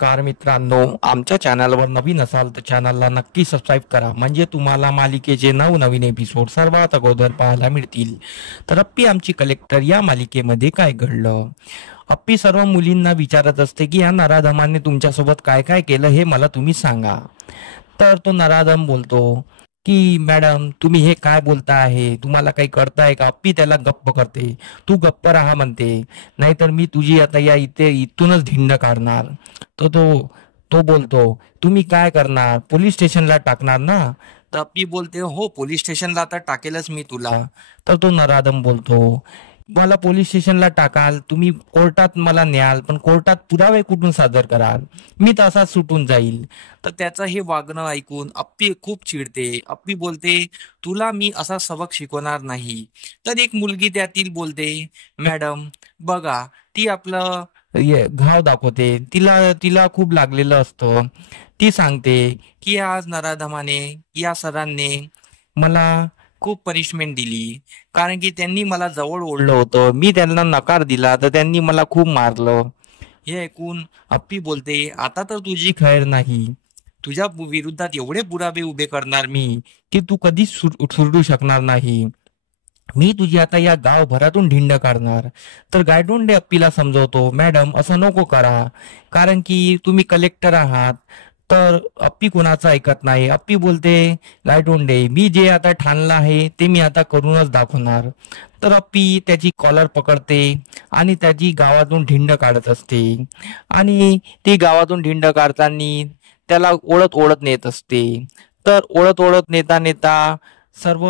नमस्कार मित्रांनो, आमच्या चॅनलवर नवीन असाल तर चॅनलला नक्की सबस्क्राईब करा, म्हणजे तुम्हाला मालिकेचे नवनवीन एपिसोड सर्वात अगोदर पाहायला मिळतील. तर अप्पी आमची कलेक्टर या मालिकेमध्ये काय घडलं? अप्पी सर्व मुलींना विचारत असते की या नराधमाने तुमच्यासोबत काय काय केलं हे मला तुम्ही सांगा. तर तो नराधम बोलतो की मॅडम तुम्ही हे काय बोलता आहे, तुम्हाला काही कळतंय का? अप्पी त्याला गप्प करते. तू गप्प राहा म्हणते, नाहीतर मी तुझी आता या इथूनच धिंड काढणार. तो तो तो बोलतो, तुम्ही काय करणार? पोलीस स्टेशनला टाकणार ना? तर अप्पी बोलते, हो पोलीस स्टेशनला आता टाकेलच मी तुला. तर तो नराधम बोलतो, मला पोलीस स्टेशनला टाकाल, तुम्ही कोर्टात मला न्याल, पण कोर्टात पुरावे कुठून सादर कराल? मी तसाच सुटून जाईल. तर त्याचं हे वागणं ऐकून अप्पी खूप चिडते. अप्पी बोलते, तुला मी असा सबक शिकवणार नाही. तर एक मुलगी त्यातील बोलते, मॅडम बघा, ती आपलं घाव दाखवते, तिला तिला खूप लागलेलं असतं. ती सांगते की आज नराधमाने या सरांनी मला खूप पनिशमेंट दिली, कारण की त्यांनी मला जवळ ओढलं होतं, मी त्यांना नकार दिला तर त्यांनी मला खूप मारलं. हे ऐकून अप्पी बोलते, आता तर तुझी खैर नाही, तुझ्या विरुद्धात एवढे पुरावे उभे करणार मी की तू कधीच सुटू शकणार नाही. मी तुझी आता या गावभरातून ढिंड काढणार. तर गायडोंडे अप्पीला समजवतो, मॅडम असं नको करा, कारण की तुम्ही कलेक्टर आहात. तर अप्पी कुणाचं ऐकत नाही. अप्पी बोलते, गायडोंडे मी जे आता ठाणलं आहे ते मी आता करूनच दाखवणार. तर अप्पी त्याची कॉलर पकडते आणि त्याची गावातून ढिंड काढत असते. आणि ती गावातून ढिंड काढताना त्याला ओढत ओढत नेत असते. तर ओढत ओढत नेता नेता सर्व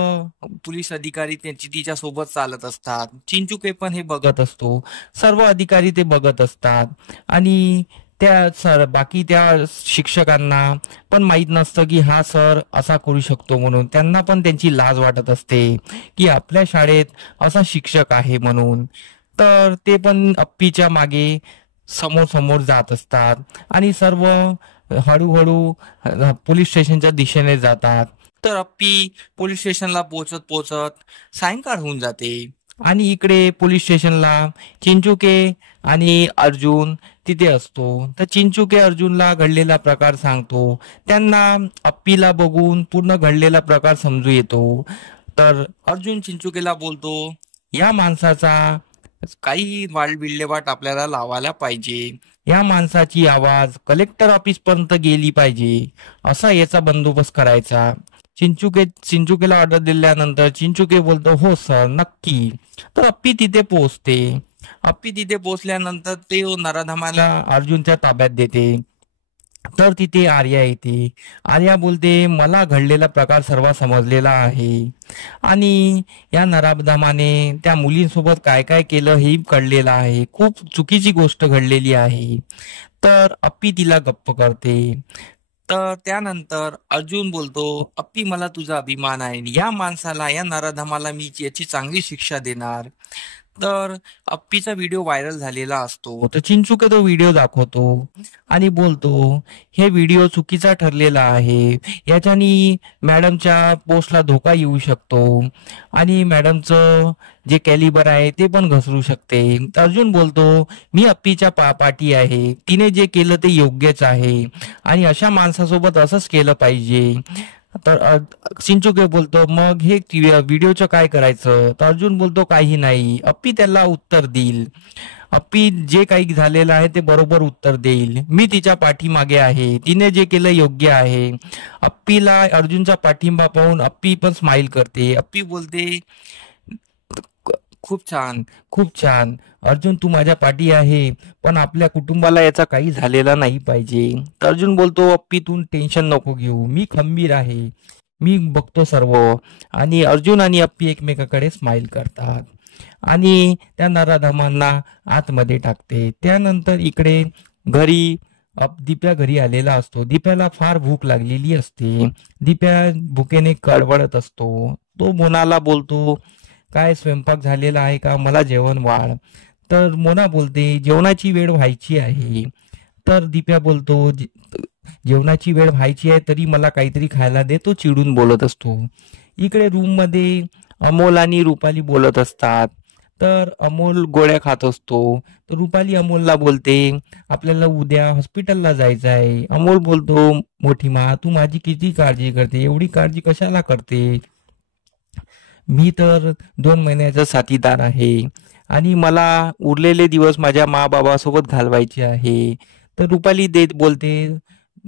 पोलीस अधिकारी त्यांची तिच्या सोबत चालत असतात. चिंचुके पण हे बघत असतो, सर्व अधिकारी ते बघत असतात. आणि बाकी त्या शिक्षकांना पण माहित नसतं की हा सर असा करू शकतो म्हणून. त्यांना पण त्यांची लाज वाटत असते की आपल्या शाळेत असा शिक्षक आहे म्हणून. तर ते पण अप्पीच्या मागे समोर समोर जात असतात आणि सर्व हळूहळू पोलीस स्टेशनच्या दिशेने जातात. तर अप्पी पोलीस स्टेशनला पोहोचत पोहोचत सायंकाळ होऊन जाते. आणि इकडे पोलीस स्टेशनला चिंचुके आणि अर्जुन तिथे असतो. तर चिंचुके अर्जुनला घडलेला प्रकार सांगतो. त्यांना अप्पीला बघून पूर्ण घडलेला प्रकार समजू येतो. तर अर्जुन चिंचुकेला बोलतो, या माणसाचा काही विल्हेवाट आपल्याला लावायला पाहिजे. या माणसाची आवाज कलेक्टर ऑफिस पर्यंत गेली पाहिजे, असा याचा बंदोबस्त करायचा. चिंचुकेला ऑर्डर दिल्यानंतर चिंचुके बोलतो, हो सर नक्की. तर अप्पी तिथे पोहोचते. अप्पी तिथे पोहोचल्यानंतर ते नराधमाला अर्जुनच्या ताब्यात देते. तर तिथे आर्या येते. आर्या बोलते, मला घडलेला प्रकार सर्व समजलेला आहे आणि या नराधमाने त्या मुलींसोबत काय काय केलं हे कळलेलं आहे. खूप चुकीची गोष्ट घडलेली आहे. तर अप्पी तिला गप्प करते. तर त्यानंतर अर्जुन बोलतो, अप्पी मला तुझा अभिमान आहे, या माणसाला या नराधमाला मी याची चांगली शिक्षा देणार. तर अप्पीचा व्हिडिओ व्हायरल झालेला असतो. तर चिंचुके तो व्हिडिओ दाखवतो आणि बोलतो, हे व्हिडिओ चुकीचा ठरलेला आहे, याच्यानी मॅडमच्या पोस्टला धोका येऊ शकतो आणि मॅडमचं जे कॅलिबर आहे ते पण घसरू शकते. अर्जुन बोलतो, मी अप्पीच्या पाठी आहे, तिने जे केलं ते योग्यच आहे आणि अशा माणसासोबत असंच केलं पाहिजे. तर चिंचुके बोलतो, मग हे व्हिडिओचं काय करायचं? तर अर्जुन बोलतो, काही नाही. अप्पी त्याला उत्तर देईल. अप्पी जे काही झालेलं आहे ते बरोबर उत्तर देईल. मी तिच्या पाठीमागे आहे, तिने जे केलं योग्य आहे. अप्पीला अर्जुनचा पाठिंबा पाहून अप्पी पण स्माइल करते. अप्पी बोलते, खूप छान, खूप छान अर्जुन, तू माझ्या पाठी आहे, पण आपल्या कुटुंबाला याचा काही झालेला नाही पाहिजे. तर अर्जुन बोलतो, अप्पी तू टेन्शन नको घेऊ, मी खंबीर आहे, मी बघतो सर्व. आणि अर्जुन आणि अप्पी एकमेकाकडे स्माइल करतात आणि त्या नराधमांना आतमध्ये टाकते. त्यानंतर इकडे घरी दिप्या घरी आलेला असतो. दिप्याला फार भूक लागलेली असते. दिप्या भुकेने कळवळत असतो. तो मोनाला बोलतो, काय स्वयंपाक झालेला आहे का, मला जेवण वाढ. तर मोना बोलते, जेवणाची वेळ व्हायची आहे. तर दिप्या बोलतो, जेवणाची वेळ व्हायची आहे तरी मला काहीतरी खायला दे. तो चिडून बोलत असतो. इकडे रूम मध्ये अमोल आणि रुपाली बोलत असतात. तर अमोल गोळ्या खात असतो. तर रुपाली अमोलला बोलते, आपल्याला उद्या हॉस्पिटलला जायचं आहे. अमोल बोलतो, मोठी मा तू माझी किती काळजी करते, एवढी काळजी कशाला करते? मी तर 2 महिन्याचा साथीदार आहे आणि मला उरलेले दिवस माझ्या मा बाबासोबत घालवायचे आहे. तर रुपाली देत बोलते,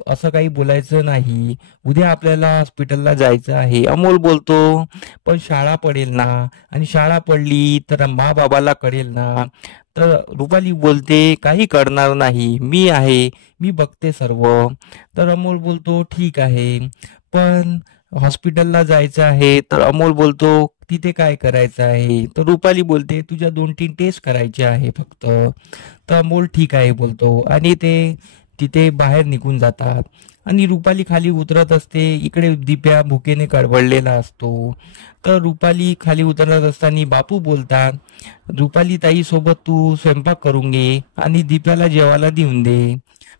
असं काही बोलायचं नाही, उद्या आपल्याला हॉस्पिटलला जायचं आहे. अमोल बोलतो, पण शाळा पडेल ना, आणि शाळा पडली तर मा बाबाला कळेल ना. तर रुपाली बोलते, काही करणार नाही, मी आहे, मी बघते सर्व. तर अमोल बोलतो, ठीक आहे, पण हॉस्पिटलला जायचं आहे. तर अमोल बोलतो, तिथे काय करायचं आहे? तर रुपाली बोलते, तुझ्या 2-3 टेस्ट करायचे आहे फक्त. तर अमोल ठीक आहे बोलतो आणि ते तिथे बाहेर निघून जातात. आणि रुपाली खाली उतरत असते, इकडे दिप्या भुकेने कळवळलेला असतो. तर रुपाली खाली उतरत असताना बापू बोलतात, रुपाली ताई सोबत तू स्वयंपाक करून घे आणि दिप्याला जेवायला देऊन दे.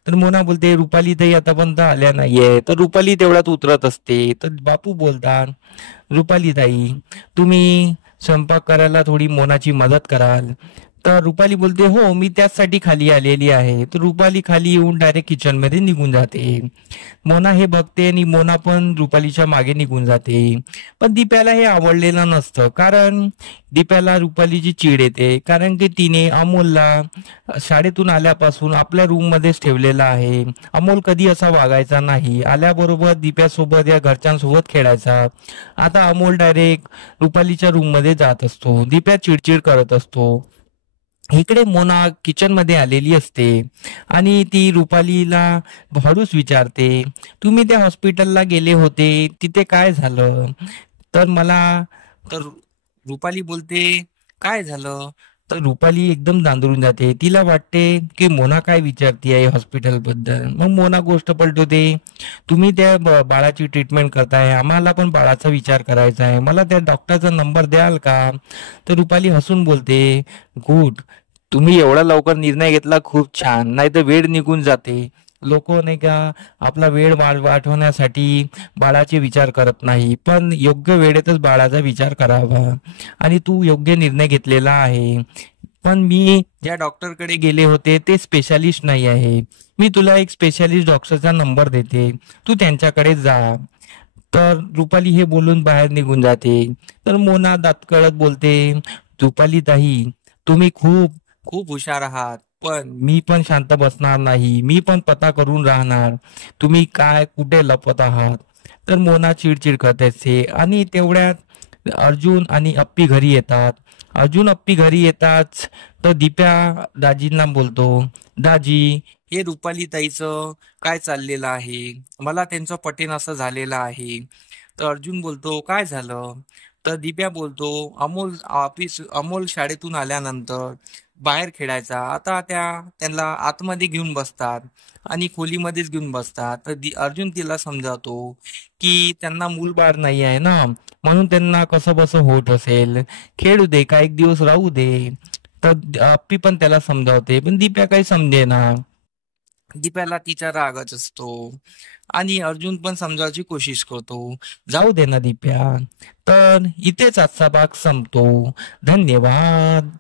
तर मोना बोलते, रुपाली ताई आतापर्यंत आल्या नाहीये. तर रुपाली तेवढ्यात उतरत असते. तर बापू बोलतात, रुपाली ताई तुम्ही स्वयंपाक करायला थोडी मोनाची मदत कराल? तर रुपाली बोलते, हो मी त्याचसाठी खाली आलेली आहे. तर रुपाली खाली येऊन डायरेक्ट किचन मध्ये निघून जाते. मोना हे बघते आणि मोना पण रुपालीच्या मागे निघून जाते. पण दीप्याला हे आवडलेलं नसतं, कारण दीप्याला रुपालीची चीड येते, कारण की तिने अमोलला शाळेतून आल्यापासून आपल्या रूम मध्येच ठेवलेला आहे. अमोल कधी असा वागायचा नाही, आल्याबरोबर दीप्यासोबत या घरच्यांसोबत खेळायचा. आता अमोल डायरेक्ट रुपालीच्या रूम मध्ये जात असतो. दीप्या चिडचिड करत असतो. इकडे मोना किचन मध्ये आलेली असते आणि ती रुपालीला हळूच विचारते, तुम्ही त्या हॉस्पिटलला गेले होते, तिथे काय झालं? तर मला तर रुपाली बोलते, काय झालं? तर रुपाली एकदम दांदरून जाते. तिला वाटते की मोना काय विचारती आहे हॉस्पिटल बद्दल. मग मोना गोष्ट पलटवते, तुम्ही त्या बाळाची ट्रीटमेंट करताय, आम्हाला पण बाळाचा विचार करायचा आहे, मला त्या डॉक्टरचा नंबर द्याल का? तर रुपाली हसून बोलते, गुड, तुम्ही एवढा लवकर निर्णय घेतला, खूप छान, नाही तर वेळ निघून जाते. लोक नाही का आपला वेळ वाढवण्यासाठी बाळाचे विचार करत नाही, पण योग्य वेळेतच बाळाचा विचार करावा. आणि तू योग्य निर्णय घेतलेला आहे. पण मी ज्या डॉक्टरकडे गेले होते ते स्पेशालिस्ट नाही आहे. मी तुला एक स्पेशालिस्ट डॉक्टरचा नंबर देते, तू त्यांच्याकडे जा. तर रुपाली हे बोलून बाहेर निघून जाते. तर मोना दात बोलते, रुपाली ताई तुम्ही खूप खूप हुशार आहात, पण मी पण शांत बसणार नाही, मी पण पता करून राहणार, तुम्ही काय कुठे लपत आहात. तर मोना चिडचिड करत असते आणि तेवढ्यात अर्जुन आणि अप्पी घरी येतात. अर्जुन अप्पी घरी येताच तर दिप्या दाजींना बोलतो, दाजी हे रुपाली ताईचं काय चाललेलं आहे, मला त्यांचं पटेन असं झालेलं आहे. तर अर्जुन बोलतो, काय झालं? तर दिप्या बोलतो, अमोल शाळेतून आल्यानंतर बाहेर खेळायचा, आता त्यांना आतमध्ये घेऊन बसतात आणि खोलीमध्येच घेऊन बसतात. तर अर्जुन तिला समजावतो की त्यांना मूलबाळ नाही आहे ना, म्हणून त्यांना कसं बसं होत असेल, खेळू दे, का एक दिवस राहू दे. तर अप्पी पण त्याला समजावते, पण दिप्या काही समजे ना. दीप्याला तिचा रागच असतो आणि अर्जुन पण समजावची कोशिश करतो, जाऊ दे ना दिप्या. तर इथेच आजचा भाग संपतो. धन्यवाद.